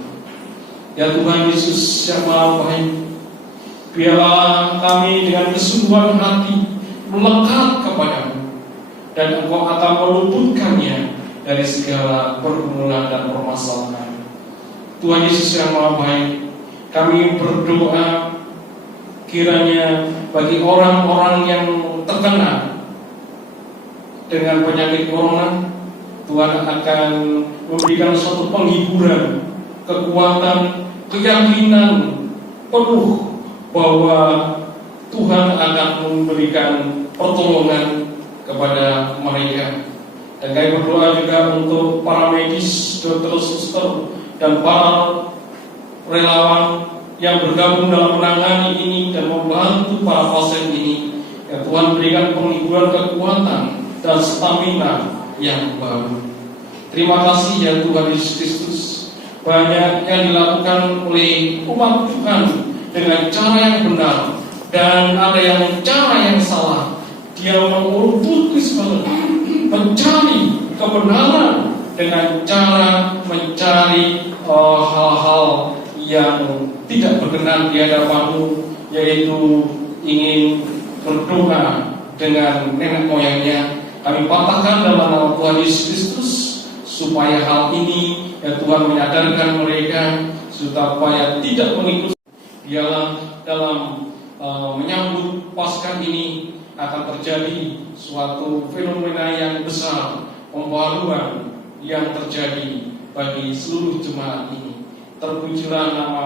Ya Tuhan Yesus yang Maha Baik, biarlah kami dengan kesungguhan hati melekat kepadamu, dan Engkau akan meluputkannya dari segala pergumulan dan permasalahan. Tuhan Yesus yang Maha Baik, kami berdoa kiranya bagi orang-orang yang terkena dengan penyakit corona, Tuhan akan memberikan suatu penghiburan, kekuatan, keyakinan penuh bahwa Tuhan akan memberikan pertolongan kepada mereka. Dan kami berdoa juga untuk para medis, dokter, suster, dan para relawan yang bergabung dalam menangani ini dan membantu para pasien ini. Ya Tuhan, berikan penghiburan, kekuatan, dan stamina yang baru. Terima kasih ya Tuhan Yesus Kristus. banyak yang dilakukan oleh umat Tuhan dengan cara yang benar, dan ada yang cara yang salah. Dia mengulur-ulur mencari kebenaran dengan cara mencari hal-hal yang tidak berkenan di hadapanmu, yaitu ingin berdoa dengan nenek moyangnya. Kami patahkan dalam nama Tuhan Yesus Kristus, supaya hal ini ya Tuhan menyadarkan mereka supaya tidak mengikuti. Biarlah dalam menyambut Paskah ini akan terjadi suatu fenomena yang besar, pembaruan yang terjadi bagi seluruh jemaat ini. Terpujilah nama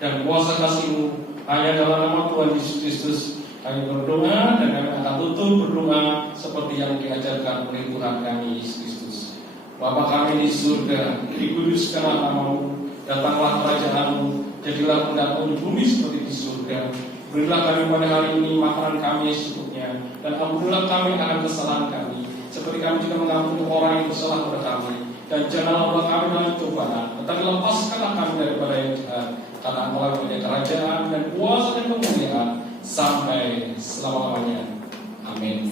dan kuasa kasih-Mu hanya dalam nama Tuhan Yesus Kristus. Kami berdoa dan kami akan tutup berdoa seperti yang diajarkan oleh Tuhan kami Yesus Kristus. Bapa kami di surga, dikuduskanlah nama-Mu, datanglah kerajaan-Mu, jadilah kehendak-Mu di bumi seperti di surga. Berilah kami pada hari ini makanan kami secukupnya, dan ampunilah kami akan kesalahan kami, seperti kami juga mengampuni orang yang bersalah kepada kami. Dan janganlah bawa kami dalam cobaan, tetapi lepaskanlah kami daripada yang jahat. Karena Engkau punya kerajaan dan kuasa dan kemuliaan sampai selama-lamanya. Amin.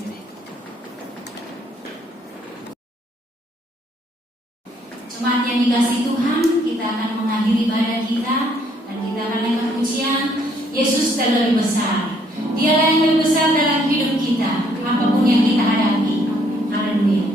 Jemaat yang dikasihi Tuhan, kita akan mengakhiri ibadah kita dan kita akan naikkan pujian. Yesus telah lebih besar. Dialah yang lebih besar dalam hidup kita, apapun yang kita hadapi. Haleluya.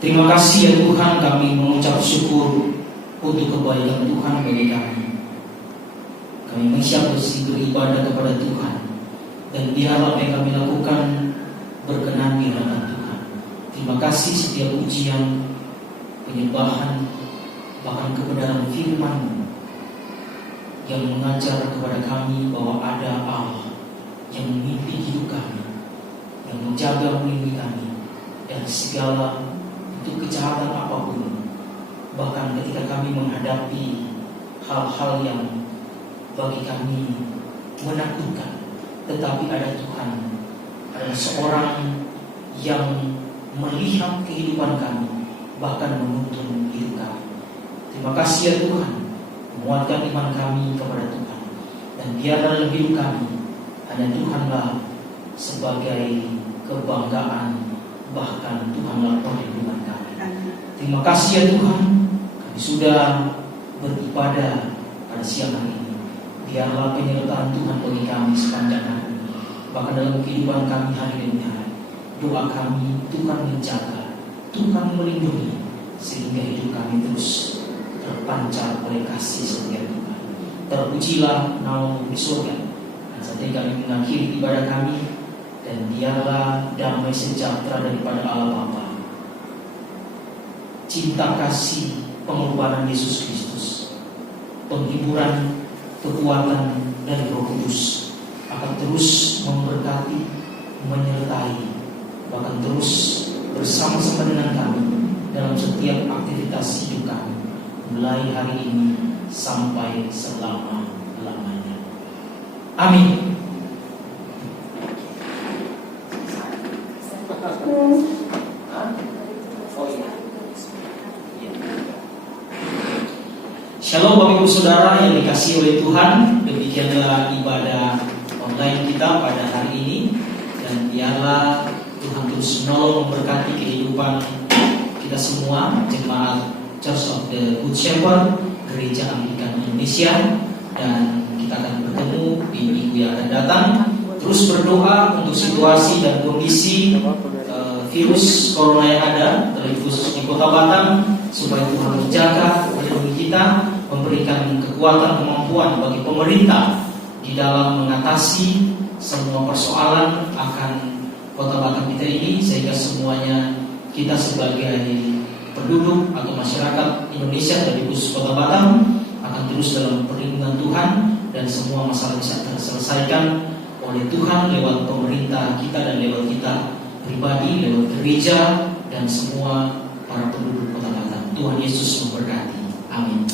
Terima kasih ya Tuhan, kami mengucap syukur untuk kebaikan Tuhan bagi kami. Kami mengucap beribadah kepada Tuhan, dan biarlah apa yang kami lakukan berkenan di hadapan Tuhan. Terima kasih setiap ujian, penyembahan, bahkan kebenaran firman-Mu yang mengajar kepada kami bahwa ada Allah yang memimpin hidup kami, yang menjaga melindungi kami dari segala untuk kejahatan apapun. Bahkan ketika kami menghadapi hal-hal yang bagi kami menakutkan, tetapi ada Tuhan, ada seorang yang melihat kehidupan kami, bahkan menuntun hidup kami. Terima kasih ya Tuhan, menguatkan iman kami kepada Tuhan, dan biarlah dalam hidup kami hanya Tuhanlah sebagai kebanggaan, bahkan Tuhanlah perlindungan kami. Terima kasih ya Tuhan, kami sudah beribadah pada siang hari ini. Biarlah penyertaan Tuhan bagi kami sepanjang hari ini, bahkan dalam kehidupan kami hari demi hari. Doa kami Tuhan menjaga, Tuhan melindungi, sehingga hidup kami terus terpancar oleh kasih setia Tuhan. Terpujilah nama-Mu di surga. Dan saat ini kami mengakhiri ibadah kami, dan biarlah damai sejahtera daripada Allah Bapa, cinta kasih pengorbanan Yesus Kristus, penghiburan, kekuatan dari Roh Kudus akan terus memberkati, menyertai, bahkan terus bersama-sama dengan kami dalam setiap setiap aktivitas hidup kami, mulai hari ini sampai selama-lamanya. Amin. Shalom Bapak Ibu Saudara yang dikasihi oleh Tuhan. Demikianlah ibadah online kita pada hari ini, dan biarlah Tuhan terus menolong memberkati kehidupan kita semua, jemaat Church of the Good Shepherd Gereja Anglikan Indonesia. Dan kita akan bertemu di minggu yang akan datang. Terus berdoa untuk situasi dan kondisi virus corona yang ada, terlebih khusus di Kota Batam, supaya Tuhan menjaga, melindungi kita, memberikan kekuatan, kemampuan bagi pemerintah di dalam mengatasi semua persoalan akan Kota Batam kita ini, sehingga semuanya kita sebagai penduduk atau masyarakat Indonesia dari khusus Kota Batam akan terus dalam perlindungan Tuhan, dan semua masalah bisa terselesaikan oleh Tuhan lewat pemerintah kita dan lewat kita pribadi, lewat gereja dan semua para penduduk Kota Batam. Tuhan Yesus memberkati. Amin.